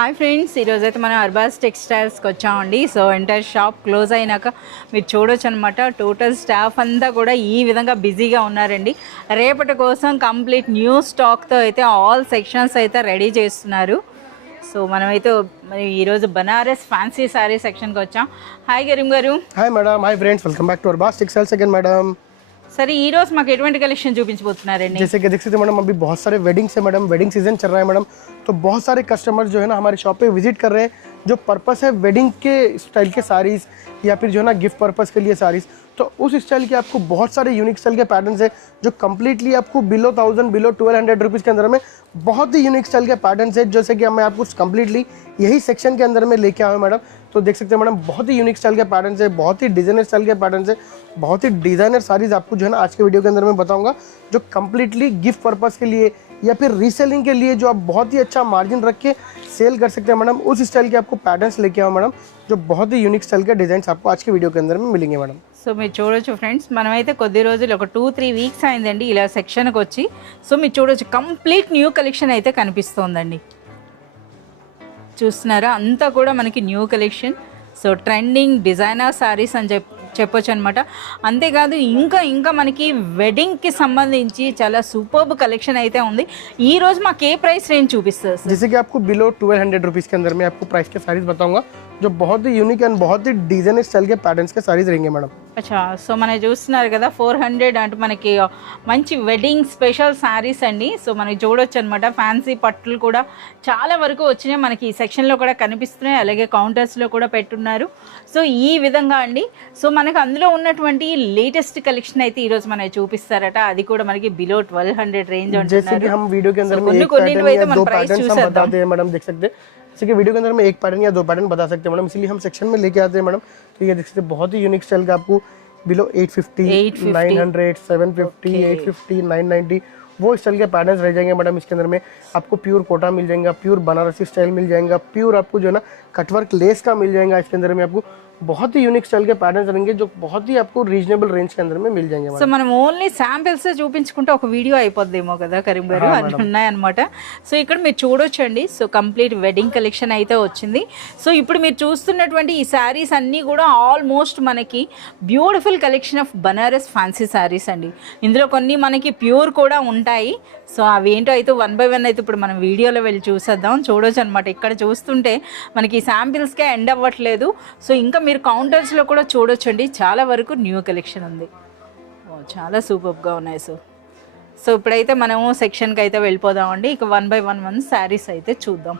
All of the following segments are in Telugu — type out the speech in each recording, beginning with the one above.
హాయ్ ఫ్రెండ్స్, ఈరోజైతే మనం అర్బాస్ టెక్స్టైల్స్కి వచ్చామండి. సో ఎంటైర్ షాప్ క్లోజ్ అయినాక మీరు చూడొచ్చు అనమాట. టోటల్ స్టాఫ్ అంతా కూడా ఈ విధంగా బిజీగా ఉన్నారండి. రేపటి కోసం కంప్లీట్ న్యూ స్టాక్తో అయితే ఆల్ సెక్షన్స్ అయితే రెడీ చేస్తున్నారు. సో మనమైతే మరి ఈరోజు బనారస్ ఫ్యాన్సీ శారీ సెక్షన్కి వచ్చాం. హాయ్ గరీం గారు. Hi madam. Hi friends, welcome back to Arbaz textiles again madam. Sir ఈ రోజు మాకు ఎటువంటి కలెక్షన్ చూపించబోతున్నారండి? जैसे कि देख सकते हैं मैडम, अभी बहुत सारे वेडिंग्स है मैडम, वेडिंग सीजन चल रहा है मैडम, तो बहुत सारे कस्टमर्स जो है ना हमारे शॉप पे विजिट कर रहे हैं. जो पर्पस है वेडिंग के स्टाइल के साड़ीज़ या फिर जो है ना गिफ्ट पर्पस के लिए साड़ीज़, तो उस स्टाइल के आपको बहुत सारे यूनिक स्टाइल के पैटर्न्स है जो कम्प्लीटली आपको बिलो 1000 बिलो 1200 रुपीज़ के अंदर में बहुत ही यूनिक स्टाइल के पैटर्न्स है. जैसे कि मैं आपको कम्प्लीटली यही सेक्शन के अंदर में लेके आया हूँ मैडम. तो देख सकते हैं मैडम, बहुत ही यूनिक स्टाइल के पैटर्न्स है, बहुत ही डिजाइनर स्टाइल के पैटर्न्स है, बहुत ही डिजाइनर साड़ीज़ आपको जो है ना आज के वीडियो के अंदर में बताऊंगा, जो कम्प्लीटली गिफ्ट पर्पस के लिए या फिर रीसेलिंग के लिए जो आप बहुत ही अच्छा मार्जिन रख के सेल कर सकते हैं मैडम. उस स्टाइल के आपको पैटर्न्स लेके आओ मैडम, जो बहुत ही यूनिक स्टाइल के डिजाइन आपको आज के वीडियो के अंदर में मिलेंगे मैडम. సో మీరు చూడొచ్చు ఫ్రెండ్స్, మనమైతే కొద్ది రోజులు ఒక 2-3 వీక్స్ అయిందండి ఇలా సెక్షన్కి వచ్చి. సో మీరు చూడొచ్చు కంప్లీట్ న్యూ కలెక్షన్ అయితే కనిపిస్తోందండి. చూస్తున్నారా, అంతా కూడా మనకి new collection. So trending designer saris అని చెప్పొచ్చు అనమాట. అంతేకాదు ఇంకా మనకి వెడ్డింగ్కి సంబంధించి చాలా సూపర్బ్ కలెక్షన్ అయితే ఉంది. ఈ రోజు మాకు ఏ ప్రైస్ రేంజ్ చూపిస్తారు? जैसे कि आपको बिलो 1200 रुपीज़ के अंदर में आपको प्राइस के साड़ीज़ बताऊंगा, जो बहुत ही यूनिक एंड बहुत ही डिजाइनर स्टाइल के पैटर्न्स के साड़ीज़ रहेंगे मैडम. అచ్చా, సో మనం చూస్తున్నారు కదా 400 అంటే మనకి మంచి వెడ్డింగ్ స్పెషల్ శారీస్ అండి. సో మనకి చూడొచ్చు అనమాట. ఫ్యాన్సీ పట్టులు కూడా చాలా వరకు వచ్చినాయి మనకి ఈ సెక్షన్లో కూడా కనిపిస్తున్నాయి. అలాగే కౌంటర్స్లో కూడా పెట్టున్నారు. సో ఈ విధంగా అండి. సో మనకి అందులో ఉన్నటువంటి లేటెస్ట్ కలెక్షన్ అయితే ఈరోజు మనకి చూపిస్తారట. అది కూడా మనకి బిలో 1200 రేంజ్ जैसे कि हम वीडियो के अंदर में एक पैटर्न या दो पैटर्न हम बताते हैं मैडम, देख सकते हैं. जैसे कि वीडियो के अंदर में एक पैटर्न या दो पैटर्न बता सकते हैं मैडम, इसलिए हम सेक्शन में लेके आते हैं मैडम. तो ये देख सकते हैं बहुत ही यूनिक स्टाइल का आपको बिलो 850, 900, 750, 850, 990 वो स्टाइल के पैटर्न्स रह जाएंगे मैडम. इसके अंदर में आपको प्योर कोटा मिल जाएगा, प्योर बनारसी स्टाइल मिल जाएगा, प्योर आपको जो है ना कटवर्क लेस का मिल जाएगा. इसके अंदर में आपको बहुत ही यूनिक स्टाइल के पैटर्न्स रहेंगे जो बहुत ही आपको रीजनेबल रेंज के अंदर में मिल जाएंगे. సో మనం ఓన్లీ శాంపిల్స్ చూపించుకుంటే ఒక వీడియో అయిపోద్దేమో కదా కరీం గారు, అన్నీ ఉన్నాయన్నమాట. సో ఇక్కడ మీరు చూడొచ్చండి. సో కంప్లీట్ వెడ్డింగ్ కలెక్షన్ అయితే వచ్చింది. సో ఇప్పుడు మీరు చూస్తున్నటువంటి ఈ శారీస్ అన్నీ కూడా ఆల్మోస్ట్ మనకి beautiful collection of Banaras fancy saris అండి. ఇందులో కొన్ని మనకి ప్యూర్ కూడా ఉంటాయి. సో అవి ఏంటో అయితే 1 by 1 అయితే ఇప్పుడు మనం వీడియోలో వెళ్ళి చూసేద్దాం. చూడొచ్చు అనమాట. ఇక్కడ చూస్తుంటే మనకి శాంపిల్స్కే ఎండ్ అవ్వట్లేదు. సో ఇంకా మీరు కౌంటర్స్లో కూడా చూడొచ్చండి, చాలా వరకు న్యూ కలెక్షన్ ఉంది. చాలా సూపర్గా ఉన్నాయి. సో ఇప్పుడైతే మనము సెక్షన్కి అయితే వెళ్ళిపోదామండి. ఇక 1 by 1 శారీస్ అయితే చూద్దాం.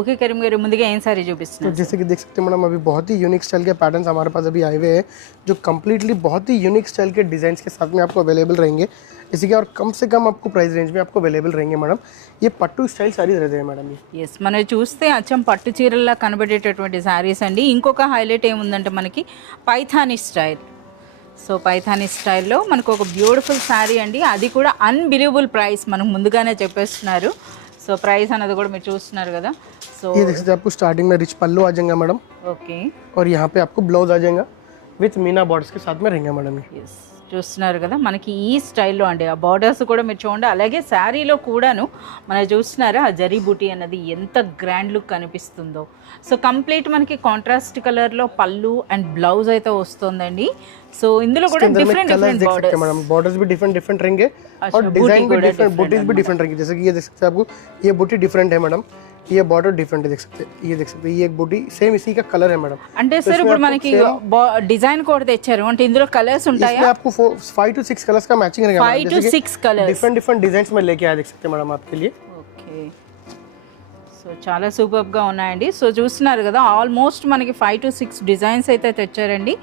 ఓకే కరీం గారు, ముందుగా ఏం సారీ చూపిస్తున్నారు? तो जैसे कि देख सकते हैं मैडम, अभी बहुत ही यूनिक स्टाइल के पैटर्न्स हमारे पास अभी आए हुए हैं, जो कम्प्लीटली बहुत ही यूनिक स्टाइल के डिजाइन के साथ में आपको अवेलेबल रहेंगे. इसी के और कम से कम आपको प्राइस रेंज में आपको अवेलेबल रहेंगे मैडम. ये पट्टू स्टाइल साड़ीज रहते हैं मैडम. ఎస్, మనం చూస్తే అచ్చం పట్టు చీరల్లా కనబడేటటువంటి శారీస్ అండి. ఇంకొక హైలైట్ ఏముందంటే మనకి పైథానీ స్టైల్. సో పైథానీ స్టైల్లో మనకు ఒక బ్యూటిఫుల్ శారీ అండి. అది కూడా అన్బిలీవబుల్ ప్రైస్ మనకు ముందుగానే చెప్పేస్తున్నారు. సో ప్రైస్ అనేది కూడా మీరు చూస్తున్నారు కదా. సో ये देख सकते हैं आपको स्टार्टिंग में रिच पल्लू आ जाएगा मैडम, ఓకే. और यहाँ पे आपको ब्लाउज आ जाएगा विथ मीना बॉर्डर्स के साथ में रहेंगे मैडम. ఎస్, చూస్తున్నారు కదా మనకి ఈ స్టైల్లో అండి. ఆ బార్డర్స్ కూడా మీరు చూడండి. అలాగే శారీలో కూడాను మనం చూస్తున్నారా ఆ జరీ బూటీ అన్నది ఎంత గ్రాండ్ లుక్ కనిపిస్తుందో. సో కంప్లీట్ మనకి కాంట్రాస్ట్ కలర్లో పళ్ళు అండ్ బ్లౌజ్ అయితే వస్తుందండి. సో ఇందులో కూడా డిఫరెంట్ बॉर्डर्स भी डिफरेंट रहेंगे और डिजाइन भी डिफरेंट, बूटीज भी डिफरेंट रहेंगी. जैसे कि ये देख सकते हैं आपको, ये बूटी डिफरेंट है मैडम, ये बॉर्डर डिफरेंट है. देख सकते हैं, ये देख सकते हैं, ये एक बूटी सेम इसी का कलर है मैडम. అంటే సార్ ఇప్పుడు మనకి డిజైన్ కూడా తెచ్చారు అంటే ఇందులో కలర్స్ ఉంటాయా? इसमें आपको 5 to 6 कलर्स का मैचिंग रहेगा. 5 to 6 కలర్స్ डिफरेंट डिजाइन्स में लेके आया, देख सकते हैं मैडम आपके लिए. ఓకే. సో చాలా సూపర్గా ఉన్నాయండి. సో చూస్తున్నారు కదా ఆల్మోస్ట్ మనకి 5 to 6 డిజైన్స్ అయితే తెచ్చారండి.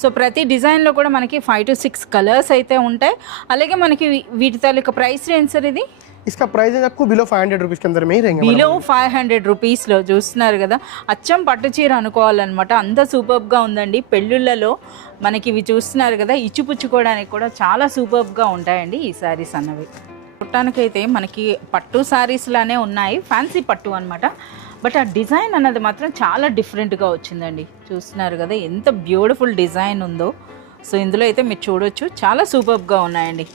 సో ప్రతి డిజైన్లో కూడా మనకి 5 to 6 కలర్స్ అయితే ఉంటాయి. అలాగే మనకి వీటి తాలూకా ప్రైస్ రేంజ్ సార్ ఇది? इसका प्राइस है आपको बिलो 500 रुपीज़ के अंदर में ही रहेंगे. బిలో 500 రూపీస్లో చూస్తున్నారు కదా. అచ్చం పట్టు చీర అనుకోవాలన్నమాట. అంత సూపర్గా ఉందండి. పెళ్ళిళ్ళలో మనకి ఇవి చూస్తున్నారు కదా, ఇచ్చిపుచ్చుకోవడానికి కూడా చాలా సూపర్గా ఉంటాయండి ఈ శారీస్ అన్నవి. చూడటానికైతే మనకి పట్టు శారీస్ లానే ఉన్నాయి, ఫ్యాన్సీ పట్టు అనమాట. బట్ ఆ డిజైన్ అన్నది మాత్రం చాలా డిఫరెంట్గా వచ్చిందండి. చూస్తున్నారు కదా ఎంత బ్యూటిఫుల్ డిజైన్ ఉందో. సో ఇందులో అయితే మీరు చూడొచ్చు చాలా సూపర్గా ఉన్నాయండి.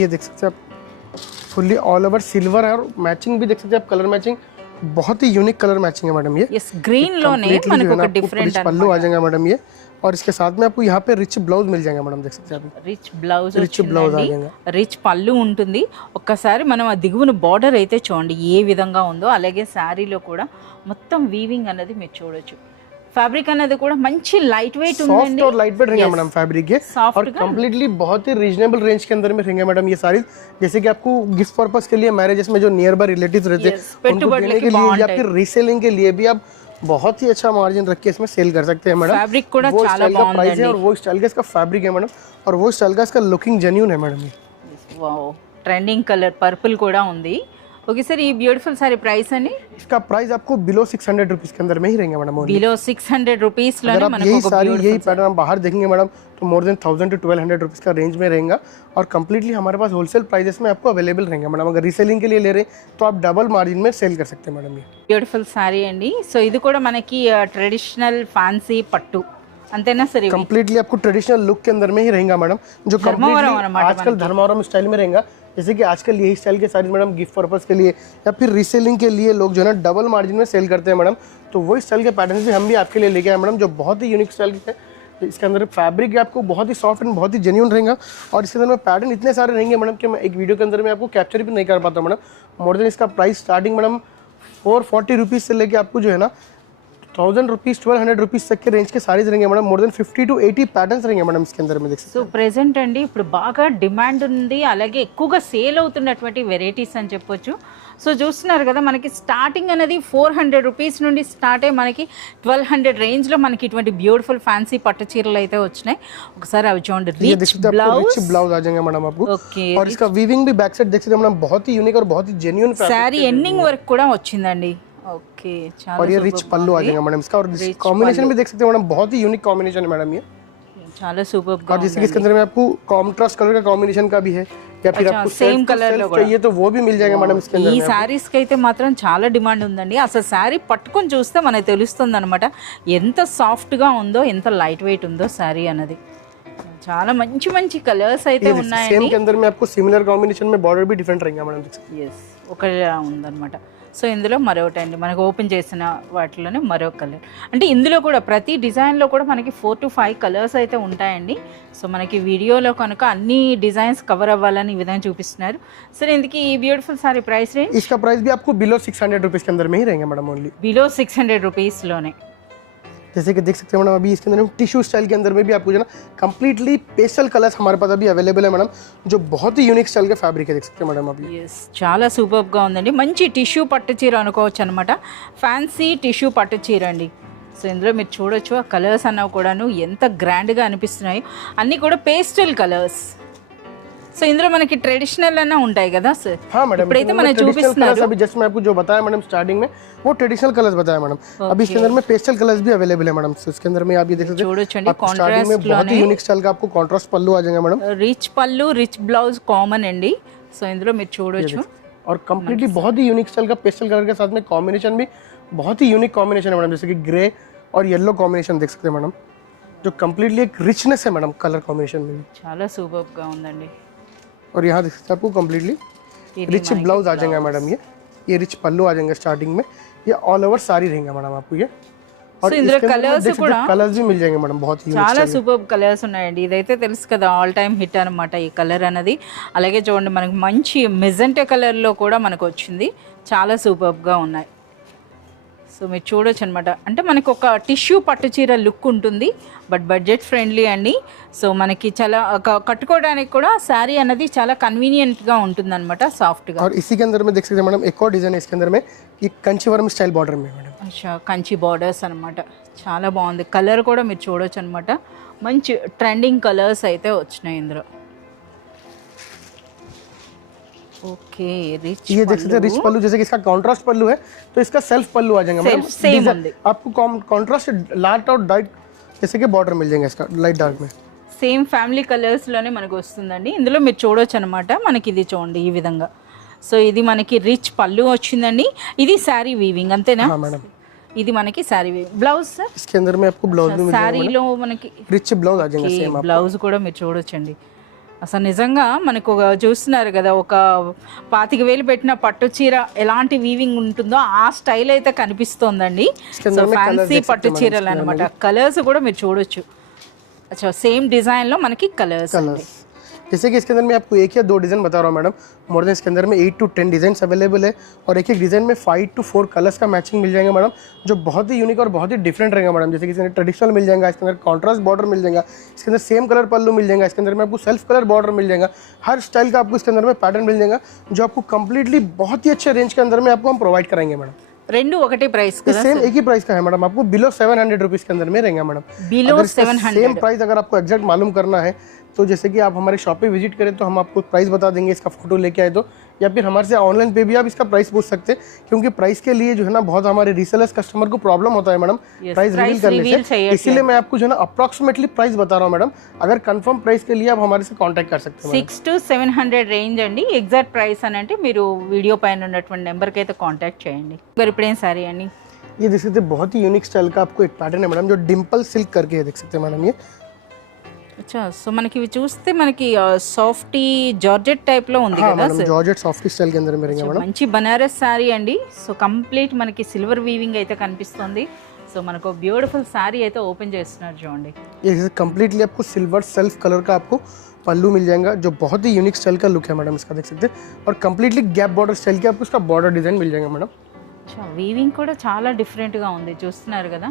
ये देख सकते हैं आप फुल्ली ऑल ओवर सिल्वर है और मैचिंग भी देख सकते हैं आप, कलर मैचिंग बहुत ही यूनिक कलर मैचिंग है मैडम ये। ఎస్ గ్రీన్ లోనే Completely మనకు जो है ఒక ना, आपको డిఫరెంట్ rich पल्लू आ जाएगा मैडम ये, और इसके साथ में आपको यहाँ पे रिच ब्लाउज मिल जाएगा मैडम, देख सकते हैं आप। రిచ్ బ్లౌజ్ Rich blouse వచ్చిందండి, ఆ విధంగా. రిచ్ పళ్ళు ఉంటుంది. ఒక్కసారి మనం ఆ దిగువన బార్డర్ అయితే చూడండి ఏ విధంగా ఉందో, అలాగే శారీలో కూడా మొత్తం వీవింగ్ అనేది మీరు చూడొచ్చు. ఫ్యాబ్రిక్ అనేది కూడా మంచి లైట్ వెయిట్ सॉफ्ट ఉందండి, और लाइट वेट रहेंगे मैडम फैब्रिक ये, Soft और कम्प्लीटली बहुत ही रीजनेबल रेंज के अंदर में रहेंगे मैडम ये सारी। जैसे कि आपको गिफ्ट पर्पस के लिए, मैरिजेस में जो नियर बाय रिलेटिव्स रहते हैं Yes, उनको पेट्टुबडुलకి देने के लिए या బాగుంటాయి. फिर रीसेलिंग के लिए भी आप बहुत ही अच्छा मार्जिन रख के इसमें सेल कर सकते हैं मैडम। ఫ్యాబ్రిక్ కూడా वो చాలా स्टाइल का प्राइस है బాగుందండి. और वो स्टाइल का इसका फैब्रिक है मैडम, और वो स्टाइल का इसका लुकिंग जेन्यून है मैडम ये। వావ్ ట్రెండింగ్ కలర్ పర్పుల్ కూడా ఉంది. ఓకే సార్, ఈ బ్యూటిఫుల్ సారీ ప్రైస్ అని इसका प्राइस आपको बिलो 600 रुपीज के अंदर में ही रहेंगे मैडम। బిలో 600 రూపీస్ अगर లోనే आप మనకు यही ఒక सारी beautiful यही पैटर्न आप बाहर देखेंगे मैडम तो मोर देन 1000 to 1200 रुपीज़ का रेंज में रहेगा, और कम्प्लीटली हमारे पास होलसेल प्राइजेस में आपको अवेलेबल रहेंगे मैडम। अगर रीसेलिंग के लिए ले रहे हैं तो आप डबल मार्जिन में सेल कर सकते हैं मैडम ये। బ్యూటిఫుల్ సారీ అండి. సో ఇది కూడా మనకి ట్రెడిషనల్ ఫ్యాన్సీ పట్టు అంతేనా సార్? ఇవి कम्प्लीटली आपको ट्रेडिशनल लुक के अंदर में ही रहेगा मैडम, जो धर्मावरम completely अनమాట आजकल धर्मावरम स्टाइल में रहेगा। जैसे कि आजकल यही स्टाइल के साड़ी मैडम गिफ्ट पर्पस के लिए या फिर रीसेलिंग के लिए लोग जो है ना डबल मार्जिन में सेल करते हैं मैडम, तो वही स्टाइल के पैटर्न भी हम भी आपके लिए लेके आए मैडम, जो बहुत ही यूनिक स्टाइल के है। इसके अंदर फैब्रिक आपको बहुत ही सॉफ्ट एंड बहुत ही जेन्यून रहेगा, और इसके अंदर में पैटर्न इतने सारे रहेंगे मैडम कि मैं एक वीडियो के अंदर में आपको कैप्चर भी नहीं कर पाता मैडम। मोर देन इसका प्राइस स्टार्टिंग मैडम 440 रुपीज़ से लेके आपको जो है ना 1000 रुपीज़ 1200 रुपीज़ तक के रेंज के साड़ीज रहेंगे madam. More than 50 to 80 patterns रहेंगे मैडम इसके अंदर में, देख सकते సో ప్రెసెంట్ అండి ఇప్పుడు బాగా డిమాండ్ ఉంది, అలాగే ఎక్కువగా సేల్ అవుతున్నటువంటి వెరైటీస్ అని చెప్పొచ్చు. సో చూస్తున్నారు కదా, మనకి స్టార్టింగ్ అనేది 400 రూపీస్ నుండి స్టార్ట్ అయ్యి మనకి 1200 రేంజ్లో మనకి ఇటువంటి బ్యూటిఫుల్ ఫ్యాన్సీ పట్టు చీరలు అయితే వచ్చినాయి. ఒకసారి అవి చూడండి, हैं। ये देख రిచ్ सकते हैं आपको रिच బ్లౌజ్. ब्लाउज आ जाएंगे मैडम आपको, ఓకే, और इसका वीविंग भी बैक साइड देख सकते हैं मैडम, बहुत ही यूनिक और बहुत ही जेन्यून శారీ ఎండింగ్ వర్క్ కూడా వచ్చిందండి. ఓకే, చాలా और ये रिच superb पल्लू आ ఉంది. जाएगा मैडम इसका, और Rich कॉम्बिनेशन भी देख सकते हैं मैडम, बहुत ही यूनिक कॉम्बिनेशन है मैडम ये। చాలా సూపర్ గా और जैसे कि इसके अंदर में आपको कॉन्ट्रास्ट कलर का कॉम्बिनेशन का भी है, या फिर अच्छा, आपको same सेल्फ colour లో కూడా. चाहिए तो वो भी मिल जाएगा मैडम इसके अंदर ఈ में। శారీస్ కి అయితే మాత్రం చాలా డిమాండ్ ఉందండి. అసలు శారీ పట్టుకొని చూస్తే మనకు తెలుస్తుంది అనమాట ఎంత సాఫ్ట్ గా ఉందో, ఎంత లైట్ వెయిట్ ఉందో శారీ అన్నది. చాలా మంచి మంచి కలర్స్ అయితే सेम ఉన్నాయండి. के अंदर में आपको सिमिलर कॉम्बिनेशन में बॉर्डर भी डिफरेंट रहेंगे मैडम, देख सकते हैं। ఎస్, ఒకలా ఉందన్నమాట. సో ఇందులో మరొకటి అండి, మనకు ఓపెన్ చేసిన వాటిలోనే మరొక కలర్. అంటే ఇందులో కూడా ప్రతి డిజైన్లో కూడా మనకి 4 to 5 కలర్స్ అయితే ఉంటాయండి. సో మనకి వీడియోలో కనుక అన్ని డిజైన్స్ కవర్ అవ్వాలని ఈ విధంగా చూపిస్తున్నారు. సరే, ఇందుకు ఈ బ్యూటిఫుల్ సారీ ప్రైస్ రేంజ్ इसका प्राइस भी आपको बिलो 600 रुपीज़ के अंदर में ही रहेंगे मैडम ओनली। బిలో 600 రూపీస్లోనే. जैसे कि देख सकते हैं मैडम, अभी इसके अंदर टिश्यू स्टाइल के अंदर में भी आपको जो है ना कम्प्लीटली पेस्टल कलर्स हमारे पास अभी अवेलेबल है मैडम, जो बहुत ही यूनिक स्टाइल के फैब्रिक है, देख सकते हैं मैडम अभी। ఎస్, చాలా సూపర్గా ఉందండి. మంచి టిష్యూ పట్టు చీర అనుకోవచ్చు అనమాట, ఫ్యాన్సీ టిష్యూ పట్టు చీర అండి. సో ఇందులో మీరు చూడొచ్చు ఆ కలర్స్ అన్నవి కూడాను ఎంత గ్రాండ్గా అనిపిస్తున్నాయి, అన్నీ కూడా పేస్టల్ కలర్స్. సో ఇందులో మనకి ట్రెడిషనల్ అన్న ఉంటాయి కదా సార్? हाँ मैडम, ఇప్పుడైతే इसके మనం अंदर traditional చూపిస్తున్నారు. colours अभी जस्ट मैं आपको जो बताया मैडम स्टार्टिंग में, वो ट्रेडिशनल कलर्स बताया मैडम। अभी इसके अंदर में पेस्टल कलर्स भी अवेलेबल है मैडम, तो इसके अंदर में आप ये देख सकते చూడొచ్చండి, हैं स्टार्टिंग में बहुत ही यूनिक स्टाइल का आपको कॉन्ट्रास्ट पल्लू आ जाएगा मैडम, రిచ్ పళ్ళు, రిచ్ బ్లౌజ్ కామన్ అండి. సో ఇందులో మీరు చూడొచ్చు और कम्प्लीटली बहुत ही यूनिक स्टाइल का पेस्टल कलर के साथ में कॉम्बिनेशन भी बहुत ही यूनिक कॉम्बिनेशन है मैडम, जैसे कि ग्रे और येलो कॉम्बिनेशन देख सकते हैं मैडम, जो कम्प्लीटली एक रिचनेस है मैडम कलर कॉम्बिनेशन में भी। చాలా సూపర్గా ఉందండి. और यहाँ देख सकते हैं आपको कम्प्लीटली ఇది रिच ब्लाउज आ जाएगा मैडम, ये रिच पल्लू आ जाएंगे स्टार्टिंग में, ये ऑल ओवर साड़ी रहेंगे मैडम आपको ये। और సో ఇందులో इसके अंदर में కలర్స్ देख सकते కూడా हैं कलर्स भी मिल जाएंगे मैडम, बहुत ही यूनिक చాలా स्टाइल में। సూపర్ కలర్స్ ఉన్నాయండి. ఇదైతే తెలుసు కదా, ఆల్ టైమ్ హిట్ అనమాట ఈ కలర్ అన్నది. అలాగే చూడండి, మనకు మంచి మెజెంటా కలర్లో కూడా మనకు వచ్చింది, చాలా సూపర్గా ఉన్నాయి. సో మీరు చూడొచ్చు అనమాట, అంటే మనకు ఒక టిష్యూ పట్టు చీర లుక్ ఉంటుంది, బట్ బడ్జెట్ ఫ్రెండ్లీ అండి. సో మనకి చాలా కట్టుకోవడానికి కూడా శారీ అన్నది చాలా కన్వీనియంట్గా ఉంటుంది అనమాట, సాఫ్ట్గా. और इसी के अंदर में देख सकते हैं मैडम एक और डिजाइन है इसके अंदर में, ये कंचीवरम स्टाइल बॉर्डर में मैडम। అచ్చా, కంచి బార్డర్స్ అనమాట, చాలా బాగుంది. కలర్ కూడా మీరు చూడొచ్చు అనమాట, మంచి ట్రెండింగ్ కలర్స్ అయితే వచ్చినాయి ఇందులో. ఓకే, రిచ్ ये देख सकते हैं रिच पल्लू, जैसे कि इसका कॉन्ट्रास्ट पल्लू है तो इसका सेल्फ पल्लू आ जाएगा मैडम, सेम डिजाइन- ఉంది. आपको कॉन्ट्रास्ट लाइट और डार्क जैसे कि बॉर्डर मिल जाएगा इसका लाइट डार्क में। సేమ్ ఫ్యామిలీ కలర్స్లోనే మనకు వస్తుందండి. ఇందులో మీరు చూడొచ్చు అనమాట, మనకి ఇది చూడండి ఈ విధంగా. సో ఇది మనకి రిచ్ పళ్ళు వచ్చిందండి. ఇది శారీ వీవింగ్ అంతేనా? हाँ मैडम, ఇది మనకి శారీ వీవింగ్. బ్లౌజ్ సార్, इसके अंदर में आपको ब्लाउज भी मिल जाएगा శారీలో మనకి रिच ब्लाउज आ जाएगा सेम। బ్లౌజ్ కూడా మీరు చూడొచ్చండి. అసలు నిజంగా మనకు చూస్తున్నారు కదా, ఒక 25,000 పెట్టిన పట్టు చీర ఎలాంటి వీవింగ్ ఉంటుందో ఆ స్టైల్ అయితే కనిపిస్తోందండి. సో ఫ్యాన్సీ పట్టు చీరలు అనమాట. కలర్స్ కూడా మీరు చూడొచ్చు. అచ్చా, సేమ్ డిజైన్ లో మనకి కలర్స్. जैसे कि इसके अंदर मैं आपको 1 या 2 डिज़ाइन बता रहा हूँ मैडम, मोर देन इसके अंदर में 8 to 10 डिज़ाइन अवेलेबल है और एक डिज़ाइन में 5 to 4 कलर्स का मैचिंग मिल जाएगा मैडम, जो बहुत ही यूनिक और बहुत ही डिफरेंट रहेगा मैडम। जैसे कि इसके अंदर ट्रेडिशनल मिल जाएगा, इसके अंदर कॉन्ट्रास्ट बॉर्डर मिल जाएगा, इसके अंदर सेम कलर पल्लू मिल जाएगा, इसके अंदर में आपको सेल्फ कलर बॉर्डर मिल जाएगा, हर स्टाइल का आपको इसके अंदर में पैटर्न मिल जाएगा, जो आपको कंप्लीटली बहुत ही अच्छे रेंज के अंदर में आपको हम प्रोवाइड कराएंगे मैडम। రెండు ఒకటే ప్రైస్ కదా? सेम एक ही प्राइस का है मैडम, आपको बिलो 700 रुपीज़ के अंदर में रहेगा मैडम। बिलो 700 सेम प्राइस अगर आपको एग्जैक्ट मालूम करना है तो जैसे कि आप हमारे शॉप पे विजिट करें तो हम आपको प्राइस बता देंगे, इसका फोटो लेके आए तो, या फिर हमारे से ऑनलाइन पे भी आप इसका प्राइस पूछ सकते हैं, क्योंकि प्राइस के लिए जो है ना बहुत हमारे रीसेलर्स कस्टमर को प्रॉब्लम होता है मैडम प्राइस रिवील करने से, इसीलिए मैं आपको जो है ना अप्रॉक्सीमेटली प्राइस बता रहा हूँ मैडम। अगर कंफर्म प्राइस के लिए आप हमारे से कांटेक्ट कर सकते हैं। 6 to 700 రేంజ్ అండి. ఎగ్జాక్ట్ ప్రైస్ అని అంటే మీరు వీడియో పైన ఉన్నటువంటి నెంబర్కి అయితే కాంటాక్ట్ చేయండి. మరి ఇప్పుడేం సారీ అండి? ये देख सकते हैं बहुत ही यूनिक स्टाइल का आपको एक पैटर्न है मैडम, जो डिम्पल सिल्क करके है, देख सकते हैं मैडम ये। అచ్చా, సో మనకి ఇవి చూస్తే మనకి సాఫ్టీ జార్జెట్ టైప్ లో ఉంది కదా मैडम, जॉर्जेट सॉफ्टी स्टाइल के अंदर में रहेंगे मैडम। మంచి బనారస్ సారీ అండి. సో కంప్లీట్ మనకి సిల్వర్ వీవింగ్ అయితే కనిపిస్తుంది. సో మనకు బ్యూటిఫుల్ సారీ అయితే ఓపెన్ చేస్తున్నారు చూడండి. ये कंप्लीटली आपको सिल्वर सेल्फ कलर का आपको पल्लू मिल जाएगा, जो बहुत ही यूनिक स्टाइल का लुक है मैडम इसका, देख सकते हैं। और कंप्लीटली गैप बॉर्डर स्टाइल के आपको इसका बॉर्डर डिजाइन मिल जाएगा मैडम। వీవింగ్ కూడా చాలా డిఫరెంట్గా ఉంది, చూస్తున్నారు కదా.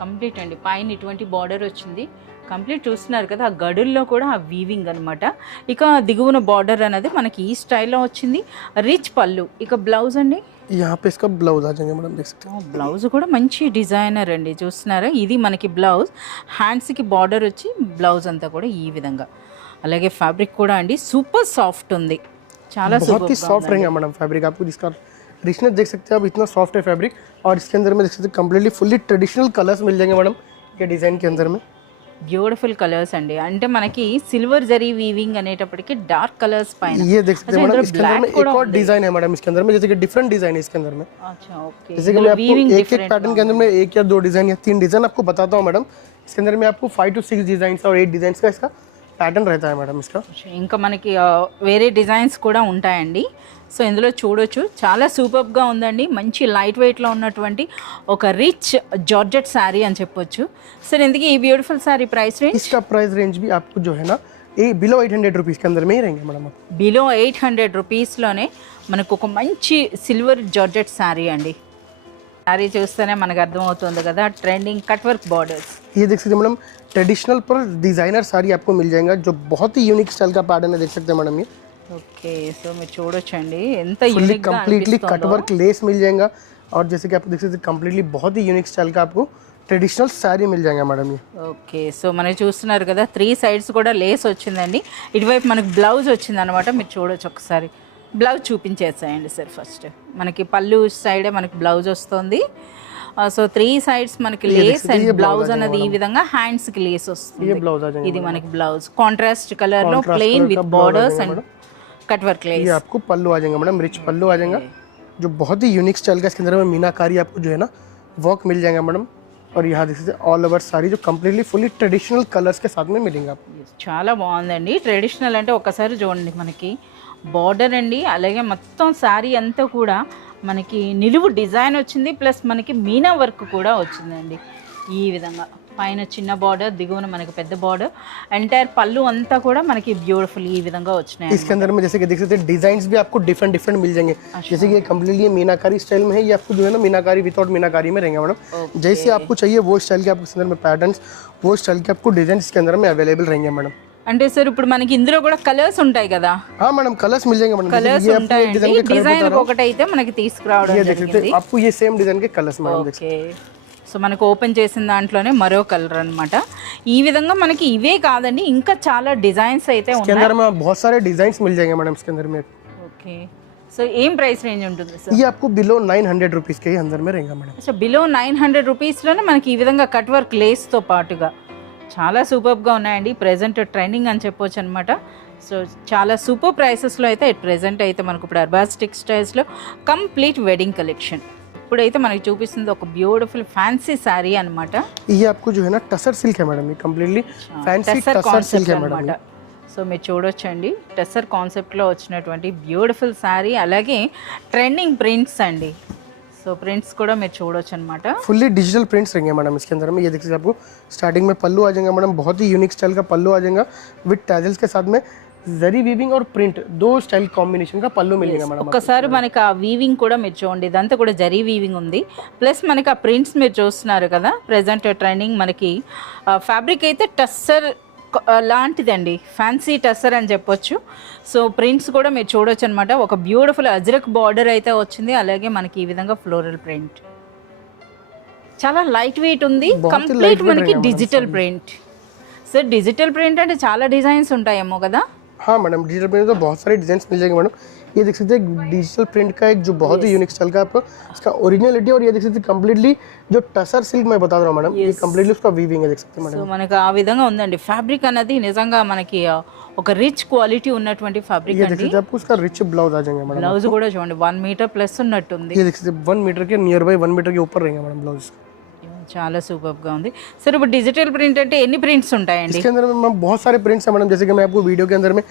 కంప్లీట్ అండి, పైన ఇటువంటి బార్డర్ వచ్చింది. కంప్లీట్ చూస్తున్నారు కదా, ఆ గడుల్లో కూడా ఆ వీవింగ్ అనమాట. ఇక దిగువన బార్డర్ అనేది మనకి ఈ స్టైల్లో వచ్చింది. రిచ్ పళ్ళు. ఇక బ్లౌజ్ అండి, यहाँ पे इसका ब्लाउज आ जाएंगे मैडम, देख सकते हैं। బ్లౌజ్ కూడా మంచి డిజైనర్ అండి, చూస్తున్నారా. ఇది మనకి బ్లౌజ్, హ్యాండ్స్కి బార్డర్ వచ్చి బ్లౌజ్ అంతా కూడా ఈ విధంగా. అలాగే ఫ్యాబ్రిక్ కూడా అండి సూపర్ సాఫ్ట్ ఉంది, చాలా बहुत ही सॉफ्ट रहेगा मैडम फैब्रिक, आपको जिसका रिचनेस देख सकते हैं आप, इतना सॉफ्ट है फैब्रिक। और इसके अंदर में देख सकते हैं कंप्लीटली फुल्ली ट्रेडिशनल कलर्स मिल जाएंगे मैडम ये डिज़ाइन के अंदर में। బ్యూటిఫుల్ కలర్స్ అండి, అంటే మనకి సిల్వర్ జరీ వీవింగ్ అనేటప్పటికి డార్క్ కలర్స్ పైన. ये देख सकते हैं मैडम, इसके अंदर में एक और डिजाइन है मैडम इसके अंदर में, जैसे कि डिफरेंट डिजाइन है इसके अंदर में। अच्छा, ओके। जैसे कि मैं आपको एक एक पैटर्न के अंदर में 1 या 2 डिजाइन या 3 डिजाइन आपको बताता हूँ मैडम। इसके अंदर में आपको 5 to 6 डिजाइन और 8 डिजाइन का इसका पैटर्न रहता है मैडम इसका। ఇంకా మనకి వేరే డిజైన్స్ కూడా ఉంటాయండి. సో ఇందులో చూడొచ్చు, చాలా సూపర్గా ఉందండి. మంచి లైట్ వెయిట్లో ఉన్నటువంటి ఒక రిచ్ జార్జెట్ శారీ అని చెప్పొచ్చు. సరే, ఇందుకే ఈ బ్యూటిఫుల్ శారీ ప్రైస్ రేంజ్? इसका प्राइस रेंज भी आपको जो है ना ये बिलो 800 रुपीज़ के अंदर में ही रहेंगे मैडम। బిలో 800 రూపీస్లోనే మనకు ఒక మంచి సిల్వర్ జార్జెట్ శారీ అండి. శారీ చూస్తేనే మనకు అర్థమవుతుంది కదా, ట్రెండింగ్ కట్ వర్క్ బార్డర్స్. ये देख सकते हैं मैडम, ट्रेडिशनल पर डिजाइनर साड़ी आपको मिल जाएगा, जो बहुत ही यूनिक स्टाइल का पैटर्न है, देख सकते हैं मैडम ये। ఓకే, సో మీరు చూడొచ్చండి ఎంత फुल्ली యూనిక్ గా कंप्लीटली कट అనిపిస్తుందో. वर्क लेस मिल जाएगा, और जैसे कि आप देख सकते हैं कंप्लीटली बहुत ही यूनिक स्टाइल का आपको ट्रेडिशनल साड़ी मिल जाएगा मैडम ये। ఓకే, సో మనం చూస్తున్నారు కదా, 3 సైడ్స్ కూడా లేస్ వచ్చిందండి. ఇటువైపు మనకి బ్లౌజ్ వచ్చింది అనమాట. మీరు చూడొచ్చు ఒకసారి. Blouse చూపించేసాయండి sir. ఫస్ట్ మనకి పళ్ళు సైడే మనకి బ్లౌజ్ వస్తుంది. సో 3 సైడ్స్ మనకి లేస్ అండ్ బ్లౌజ్ అన్నది ఈ విధంగా హ్యాండ్స్ కి లేస్ వస్తుంది. ये ब्लाउज आ जाएगा, ఇది మనకి బ్లౌజ్ కాంట్రాస్ట్ కలర్ లో plain with borders and cut work lace. ये आपको पल्लू आ जाएगा मैडम, रिच पल्लू आ जाएगा, जो बहुत ही यूनिक स्टाइल का। इसके अंदर में मीनाकारी आपको जो है ना वर्क मिल जाएगा मैडम। और यहाँ देख सकते हैं ऑल ओवर साड़ी जो कंप्लीटली फुली ट्रेडिशनल कलर्स के साथ में मिलेंगे आपको। చాలా బాగుందండి. ట్రెడిషనల్ అంటే ఒక్కసారి చూడండి, మనకి బార్డర్ అండి, అలాగే మొత్తం శారీ అంతా కూడా మనకి నిలువు డిజైన్ వచ్చింది, ప్లస్ మనకి మీనా వర్క్ కూడా వచ్చిందండి. ఈ విధంగా పైన చిన్న బార్డర్, దిగువన మనకి పెద్ద బార్డర్, ఎంటైర్ పళ్ళు అంతా కూడా మనకి బ్యూటిఫుల్ ఈ విధంగా వచ్చినాయి. इसके अंदर में जैसे कि देख सकते हैं डिजाइन्स भी आपको डिफरेंट डिफरेंट मिल जाएंगे। जैसे कि ये कंप्लीटली मीनाकारी स्टाइल में है, ये आपको जो है ना मीनाकारी विदाउट मीनाकारी में रहेंगे मैडम। जैसे आपको चाहिए वो स्टाइल के आपको इसके अंदर में पैटर्न्स, वो स्टाइल के आपको डिजाइन इसके अंदर में अवेलेबल रहेंगे मैडम। అంటే సార్ ఇప్పుడు మనకి ఇందులో కూడా కలర్స్ ఉంటాయి కదా? हाँ मैडम, कलर्स मिल जाएंगे मैडम। కలర్స్ ఉంటాయండి. డిజైన్ ఒకటి అయితే మనకి తీసుకురావడం ये देख सकते జరిగింది. हैं आपको ये सेम डिजाइन के कलर्स मैडम देख ఓకే, సో మనకు ఓపెన్ చేసిన దాంట్లోనే మరో కలర్ అన్నమాట. ఈ విధంగా మనకి ఇవే కాదండి, ఇంకా చాలా డిజైన్స్ అయితే इसके ఉన్నాయి. अंदर में बहुत सारे डिजाइन मिल जाएंगे मैडम इसके अंदर में। ఓకే, సో ఏం ప్రైస్ రేంజ్ ఉంటుంది సార్? ये आपको बिलो 900 रुपीज़ के ही अंदर में रहेगा मैडम। సో బిలో 900 రూపీస్లోనే మనకి ఈ విధంగా కట్ వర్క్ లేస్తో పాటుగా చాలా సూపర్గా ఉన్నాయండి. ప్రెజెంట్ ట్రెండింగ్ అని చెప్పొచ్చు అనమాట. సో చాలా సూపర్ ప్రైసెస్లో అయితే ప్రెజెంట్ అయితే మనకు ఇప్పుడు అర్బాజ్ టెక్స్టైల్స్లో కంప్లీట్ వెడ్డింగ్ కలెక్షన్. ఇప్పుడైతే మనకి చూపిస్తుంది ఒక బ్యూటిఫుల్ ఫ్యాన్సీ శారీ అనమాట. ये आपको जो है ना टसर सिल्क है मैडम, ये कम्प्लीटली फैंसी टसर सिल्क है मैडम। సో మీరు చూడొచ్చండి టెస్సర్ కాన్సెప్ట్లో వచ్చినటువంటి బ్యూటిఫుల్ శారీ, అలాగే ట్రెండింగ్ ప్రింట్స్ అండి. సో ప్రింట్స్ కూడా మీరు చూడొచ్చు అనమాట. फुल्ली डिजिटल प्रिंट्स रहेंगे मैडम इसके अंदर में. ये देखिए आपको स्टार्टिंग में पल्लू आ जाएगा मैडम, बहुत ही यूनिक स्टाइल का पल्लू आ जाएगा विद टैजल्स के साथ में जरी वीविंग और प्रिंट दो स्टाइल कॉम्बिनेशन का पल्लू मिलेगा मैडम. ఒక్కసారి మనకి ఆ వీవింగ్ కూడా మీరు చూడండి, ఇదంతా కూడా జరీ వీవింగ్ ఉంది. ప్లస్ మనకి ఆ ప్రింట్స్ మీరు చూస్తున్నారు కదా, ప్రెజెంట్ ట్రెండింగ్ మనకి ఫ్యాబ్రిక్ అయితే టస్సర్ లాంటిదండి, ఫ్యాన్సీ టస్సర్ అని చెప్పొచ్చు. సో ప్రింట్స్ కూడా మీరు చూడొచ్చు అనమాట. ఒక బ్యూటిఫుల్ అజ్రక్ బార్డర్ అయితే వచ్చింది, అలాగే మనకి ఈ విధంగా ఫ్లోరల్ ప్రింట్, చాలా లైట్ వెయిట్ ఉంది. కంప్లీట్ మనకి digital print. So digital print అంటే చాలా డిజైన్స్ ఉంటాయేమో కదా. हाँ मैडम, डिजिटल प्रिंट तो बहुत सारे डिजाइन मिल जाएंगे मैडम. ये देख सकते हैं डिजिटल प्रिंट का एक जो बहुत ही यूनिक स्टाइल का आपको इसका ओरिजिनलिटी, और ये देख सकते हैं कम्प्लीटली जो टसर सिल्क मैं बता रहा हूँ मैडम, ये कम्प्लीटली उसका वीविंग है, देख सकते हैं मैडम. సో మనకి ఆ విధంగా ఉందండి ఫ్యాబ్రిక్ అనేది, నిజంగా మనకి ఒక రిచ్ క్వాలిటీ ఉన్నటువంటి ఫ్యాబ్రిక్ ये देख అండి. सकते हैं आपको उसका रिच ब्लाउज आ जाएंगे मैडम. బ్లౌజ్ కూడా చూడండి 1 మీటర్ ప్లస్ ఉన్నట్టుంది. ये देख सकते हैं 1 मीटर के नियर बाई 1 मीटर के ऊपर रहेंगे मैडम ब्लाउज. చాలా సూపర్గా ఉంది. సరే ఇప్పుడు డిజిటల్ ప్రింట్ అంటే ఎన్ని ప్రింట్స్ ఉంటాయండి? इसके अंदर में मैम बहुत सारे प्रिंट्स हैं मैडम, जैसे कि मैं आपको वीडियो के अंदर में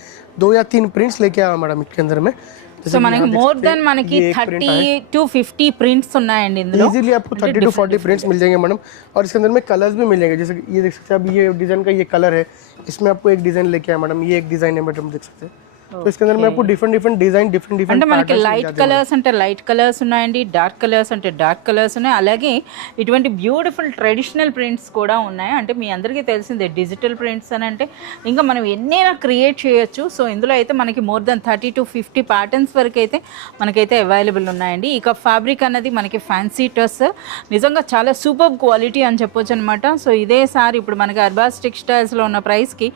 2 या 3 प्रिंट्स लेके आया मैडम इसके अंदर में. సో మనకి మోర్ దెన్ మనకి 30 to 50 ప్రింట్స్ ఉన్నాయండి ఇందులో. इजीली आपको 30 to 40 प्रिंट्स मिल जाएंगे मैडम. और इसके अंदर में कलर्स भी मिल जाएंगे, जैसे कि ये देख सकते हैं. अब ये डिजाइन का ये कलर है, इसमें आपको एक डिजाइन लेके आया मैडम. ये एक डिजाइन है मैडम, देख सकते हैं. तो इसके अंदर में आपको डिफरेंट डिजाइन डिफरेंट అంటే మనకి లైట్ కలర్స్ అంటే లైట్ కలర్స్ ఉన్నాయండి, డార్క్ కలర్స్ అంటే డార్క్ కలర్స్ ఉన్నాయి, అలాగే ఇటువంటి బ్యూటిఫుల్ ట్రెడిషనల్ ప్రింట్స్ కూడా ఉన్నాయి. అంటే మీ అందరికీ తెలిసిందే డిజిటల్ ప్రింట్స్ అని అంటే ఇంకా మనం ఎన్నైనా క్రియేట్ చేయొచ్చు. సో ఇందులో అయితే మనకి మోర్ దెన్ 30 to 50 ప్యాటర్న్స్ వరకు అయితే మనకైతే అవైలబుల్ ఉన్నాయండి. ఇక ఫ్యాబ్రిక్ అనేది మనకి ఫ్యాన్సీ టస్, నిజంగా చాలా సూపర్ క్వాలిటీ అని చెప్పొచ్చు అనమాట. సో ఇదే సారీ ఇప్పుడు మనకి అర్బాస్ టెక్స్టైల్స్లో ఉన్న ప్రైస్కి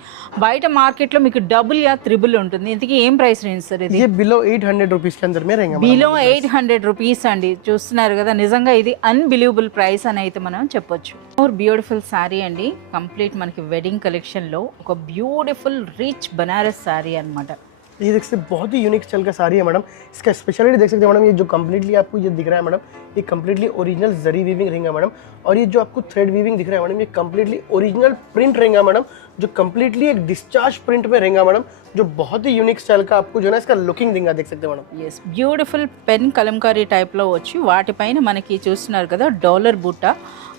బయట మార్కెట్లో మీకు డబుల్ యా త్రిబుల్ ఉంటుంది. ఇంతకీ ఏం ప్రైస్ రేంజ్ సార్ ఇది? ये बिलो 800 रुपीस के अंदर में रहेंगे. బిలో 800 రూపీస్ అండి. చూస్తున్నారు కదా, నిజంగా ఇది అన్బిలీవబుల్ ప్రైస్ అని అయితే మనం చెప్పొచ్చు. మోర్ బ్యూటిఫుల్ శారీ అండి, కంప్లీట్ మనకి వెడ్డింగ్ కలెక్షన్లో ఒక బ్యూటిఫుల్ రిచ్ బనారస్ శారీ అన్నమాట. ये देख सकते हैं बहुत ही यूनिक स्टाइल का साड़ी है मैडम. इसका स्पेशलिटी देख सकते हैं मैडम, ये जो कम्प्लीटली आपको ये दिख रहा है मैडम, ये कम्प्लीटली ओरिजिनल जरी वीविंग रहेगा मैडम. और ये जो आपको थ्रेड वीविंग दिख रहा है मैडम, ये कम्प्लीटली ओरिजिनल प्रिंट रहेगा मैडम, जो कम्प्लीटली एक डिस्चार्ज प्रिंट में रहेगा मैडम, जो बहुत ही यूनिक स्टाइल का आपको जो है ना इसका लुकिंग देगा, देख सकते हैं madam. Yes, beautiful pen Kalamkari టైప్లో వచ్చి వాటిపైన మనకి చూస్తున్నారు కదా డాలర్ బుట్ట,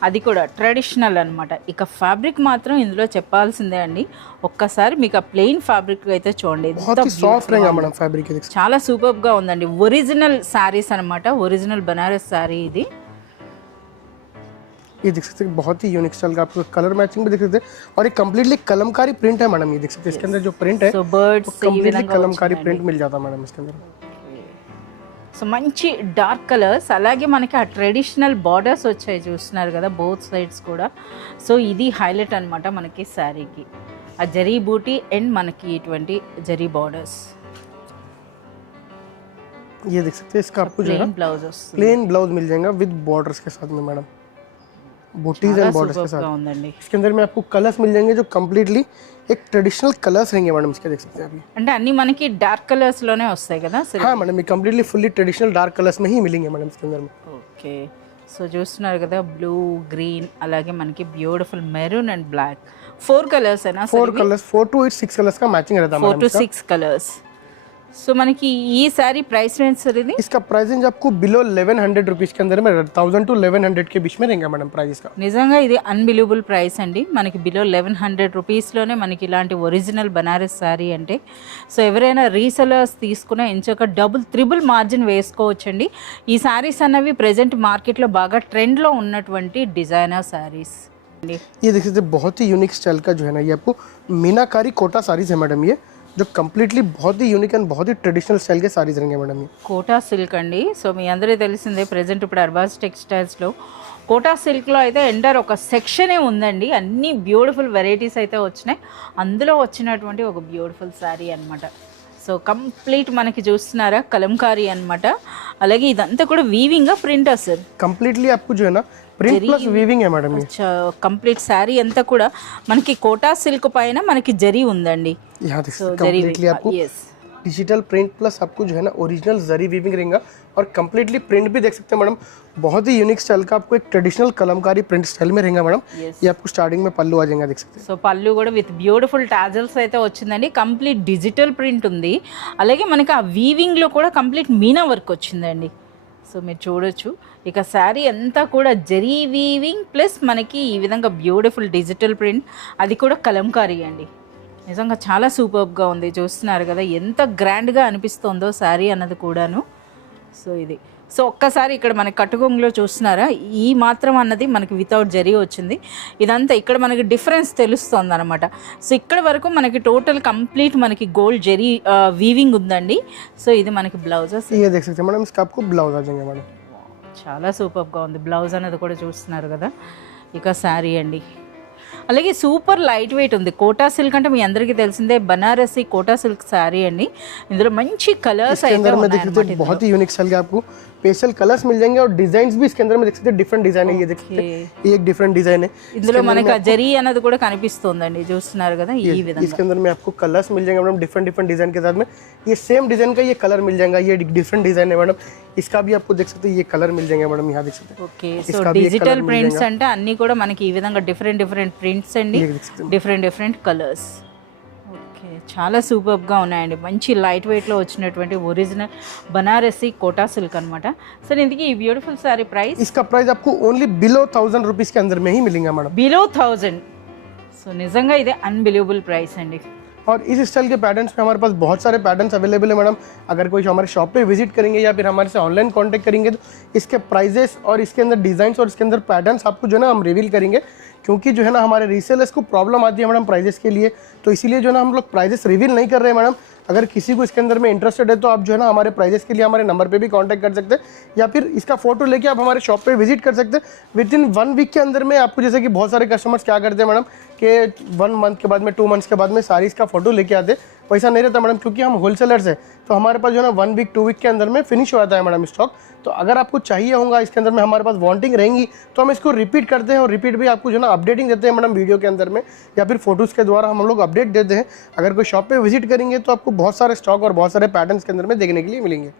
అది కూడా ట్రెడిషనల్ అనమాట. ఇక ఫ్యాబ్రిక్ మాత్రం ఇందులో చెప్పాల్సిందే అండి. ఒక్కసారి మీకు ఆ ప్లెయిన్ ఫ్యాబ్రిక్ అయితే చూడండి, बहुत ही सॉफ्ट रहेगा मैडम फैब्रिक. देख सकते చాలా సూపర్గా ఉందండి. ఒరిజినల్ శారీస్ అనమాట, ఒరిజినల్ బనారస్ శారీ ఇది. हैं, ये देख सकते हैं बहुत ही यूनिक स्टाइल का आपको कलर मैचिंग भी देख सकते हैं. और ये कम्प्लीटली कलमकारी प्रिंट है मैडम. ये देख सकते हैं इसके अंदर जो प्रिंट है సో బర్డ్స్ ఈ कम्प्लीटली విధంగా कलमकारी प्रिंट मिल जाता है मैडम इसके अंदर. సో మంచి డార్క్ కలర్స్, అలాగే మనకి ఆ ట్రెడిషనల్ బార్డర్స్ వచ్చాయి చూస్తున్నారు కదా బోత్ సైడ్స్ కూడా. సో ఇది హైలైట్ అనమాట మనకి శారీకి, ఆ జరీ బూటీ అండ్ మనకి ఇటువంటి జరీ బార్డర్స్. ये देख सकते हैं इसका आपको जो है ప్లెయిన్ బ్లౌజ్ వస్తుంది, प्लेन ब्लाउज मिल जाएगा विद बॉर्डर्स के साथ में मैडम, बूटीज एंड बॉर्डर्स के సూపర్గా साथ. ఉందండి. इसके अंदर में आपको कलर्स मिल जाएंगे जो कम्प्लीटली एक ट्रेडिशनल कलर्स रहेंगे मैडम. इसके देख सकते हैं अभी. అంటే అన్ని మనకి డార్క్ కలర్స్ లోనే వస్తాయి కదా సరే. हाँ मैडम, ये completely fully traditional dark colours में ही मिलेंगे मैडम इसके अंदर में. ఓకే, సో చూస్తున్నారు కదా బ్లూ, గ్రీన్, అలాగే మనకి beautiful maroon and black, 4 colours అయినా 4 कलर्स, 4 to 8 6 कलर्स का मैचिंग रहता है 4 मैडम to इसका. 6 కలర్స్. సో మనకి ఈ సారీ ప్రైస్ రేంజ్ సార్ ఇది? इसका प्राइस रेंज आपको बिलो 1100 रुपीस के अंदर में 1000 to 1100 के बीच में रहेगा मैडम प्राइस का. నిజంగా ఇది అన్బిలీవబుల్ ప్రైస్ అండి. మనకి బిలో 1100 రూపీస్లోనే మనకి ఇలాంటి ఒరిజినల్ బనారస్ శారీ అంటే, సో ఎవరైనా రీసెలర్స్ తీసుకున్న ఇంచక డబుల్ త్రిబుల్ మార్జిన్ వేసుకోవచ్చండి. ఈ శారీస్ అన్నవి ప్రెజెంట్ మార్కెట్లో బాగా ట్రెండ్లో ఉన్నటువంటి డిజైనర్ శారీస్. ये देख सकते हैं बहुत ही यूनिक स्टाइल का जो है ना, ये आपको मीनाकारी कोटा साड़ीज है मैडम, ये जो कम्प्लीटली बहुत ही यूनिक एंड बहुत ही ट्रेडिशनल स्टाइल के साड़ीज रहेंगे मैडम. ये కోటా సిల్క్ అండి. సో మీ అందరికీ తెలిసిందే ప్రెజెంట్ ఇప్పుడు అర్బాస్ టెక్స్టైల్స్లో కోటా సిల్క్లో అయితే ఎంటర్ ఒక సెక్షనే ఉందండి. అన్ని బ్యూటిఫుల్ వెరైటీస్ అయితే వచ్చినాయి, అందులో వచ్చినటువంటి ఒక బ్యూటిఫుల్ శారీ అనమాట. సో కంప్లీట్ మనకి చూస్తున్నారా కలంకారీ అనమాట, అలాగే ఇదంతా కూడా వీవింగ్ ప్రింటర్ సార్. कम्प्लीटली आपको जो है ना प्रिंट प्लस वीविंग है मैडम. ये కంప్లీట్ శారీ అంతా కూడా మనకి కోటా సిల్క్ పైన మనకి జరీ ఉందండి. यहाँ देख సో सकते हैं జరీ कम्प्लीटली आपको ఎస్, डिजिटल प्रिंट प्लस आपको जो है ना ओरिजिनल जरी वीविंग रहेगा और कंप्लीटली प्रिंट भी देख सकते हैं मैडम, बहुत ही यूनिक स्टाइल का आपको एक ट्रेडिशनल कलमकारी प्रिंट स्टाइल में रहेगा मैडम। ये आपको स्टार्टिंग में पल्लू आ जाएगा, देख सकते हैं। సో పళ్ళు కూడా విత్ బ్యూటిఫుల్ టాజల్స్ అయితే వచ్చిందండి, కంప్లీట్ డిజిటల్ ప్రింట్ ఉంది, అలాగే మనకి ఆ వీవింగ్లో కూడా కంప్లీట్ మీనా వర్క్ వచ్చిందండి। సో మీరు చూడొచ్చు ఇక శారీ అంతా కూడా జరీ వీవింగ్ ప్లస్ మనకి ఈ విధంగా బ్యూటిఫుల్ డిజిటల్ ప్రింట్, అది కూడా కలంకారీ అండి। నిజంగా చాలా సూపర్గా ఉంది, చూస్తున్నారు కదా ఎంత గ్రాండ్గా అనిపిస్తుందో శారీ అన్నది కూడాను। సో ఇది సో ఒక్కసారి ఇక్కడ మనకి కట్టుగొంగులో చూస్తున్నారా, ఈ మాత్రం అన్నది మనకి వితౌట్ జరీ వచ్చింది, ఇదంతా ఇక్కడ మనకి డిఫరెన్స్ తెలుస్తుంది అనమాట। సో ఇక్కడ వరకు మనకి టోటల్ కంప్లీట్ మనకి గోల్డ్ జరీ వీవింగ్ ఉందండి। సో ఇది మనకి బ్లౌజెస్ ये देख सकते हैं मैडम, इसका आपको ब्लाउज आ जाएंगे मैडम। చాలా సూపర్గా ఉంది, బ్లౌజ్ అనేది కూడా చూస్తున్నారు కదా। ఇక శారీ అండి, అలాగే సూపర్ లైట్ వెయిట్ ఉంది, కోటా సిల్క్ అంటే మీ అందరికీ తెలిసిందే, బనారసి కోటా సిల్క్ శారీ అండి। ఇందులో మంచి కలర్స్ అయితే अंदर में देख सकते हैं बहुत ही यूनिक स्टाइल के आपको पेस्टल कलर्स मिल जाएंगे और डिजाइन भी इसके अंदर में देख सकते हैं, डिफरेंट डिजाइन है। ये देख सकते हैं, ये एक डिफरेंट डिजाइन है। ఇందులో మనకి ఆ జరీ అన్నది కూడా కనిపిస్తుందండి, చూస్తున్నారు కదా ఈ విధంగా। इसके अंदर में आपको कलर्स मिल जाएंगे मैडम, डिफरेंट डिफरेंट डिजाइन के साथ में ये सेम डिजाइन का ये कलर मिल जाएगा। ये डिफरेंट डिजाइन है मैडम, इसका भी आपको देख सकते हैं ये कलर मिल जाएंगे मैडम, यहाँ देख सकते हैं। ఓకే సో డిజిటల్ ప్రింట్స్ అంటే అన్నీ కూడా మనకి ఈ విధంగా డిఫరెంట్ డిఫరెంట్ ప్రింట్స్ అండి, డిఫరెంట్ డిఫరెంట్ కలర్స్। ఓకే చాలా సూపర్గా ఉన్నాయండి, మంచి లైట్ వెయిట్లో వచ్చినటువంటి ఒరిజినల్ బనారసి కోటా సిల్క్ అనమాట। సరే ఇందుకు ఈ బ్యూటిఫుల్ సారీ ప్రైస్, इसका प्राइस आपको ओनली बिलो 1000 रुपीज के अंदर में ही मिलेगा मैडम, బిలో 1000। సో నిజంగా ఇది అన్బిలీవబుల్ ప్రైస్ అండి। और इस स्टाइल के पैटर्न्स में हमारे पास बहुत सारे पैटर्न्स अवेलेबल है मैडम। अगर कोई हमारे शॉप पे विजिट करेंगे या फिर हमारे से ऑनलाइन कांटेक्ट करेंगे तो इसके प्राइजेस और इसके अंदर डिजाइन्स और इसके अंदर पैटर्न्स आपको जो है ना हम रिवील करेंगे, क्योंकि जो है ना हमारे रीसेलर्स को प्रॉब्लम आती है मैडम प्राइजेस के लिए, तो इसीलिए जो है ना हम लोग प्राइजेस रिवील नहीं कर रहे हैं मैडम। अगर किसी को इसके अंदर में इंटरेस्टेड है तो आप जो है ना हमारे प्राइजेस के लिए हमारे नंबर पे भी कांटेक्ट कर सकते हैं, या फिर इसका फोटो लेके आप हमारे शॉप पे विजिट कर सकते हैं। विद इन 1 वीक के अंदर में आपको, जैसे कि बहुत सारे कस्टमर्स क्या करते हैं मैडम कि 1 मंथ के बाद में 2 मंथ्स के बाद में सारीज़ का फोटो लेके आते, वैसा नहीं रहता मैडम, क्योंकि हम होलसेलर्स हैं तो हमारे पास जो है ना 1 वीक 2 वीक के अंदर में फिनिश हो जाता है मैडम स्टॉक। तो अगर आपको चाहिए होगा इसके अंदर में हमारे पास वांटिंग रहेंगी तो हम इसको रिपीट करते हैं, और रिपीट भी आपको जो है ना अपडेटिंग देते हैं मैडम वीडियो के अंदर में, या फिर फोटोज़ के द्वारा हम लोग अपडेट देते हैं। अगर कोई शॉप पे विजिट करेंगे तो आपको बहुत सारे स्टॉक और बहुत सारे पैटर्न्स के अंदर में देखने के लिए मिलेंगे।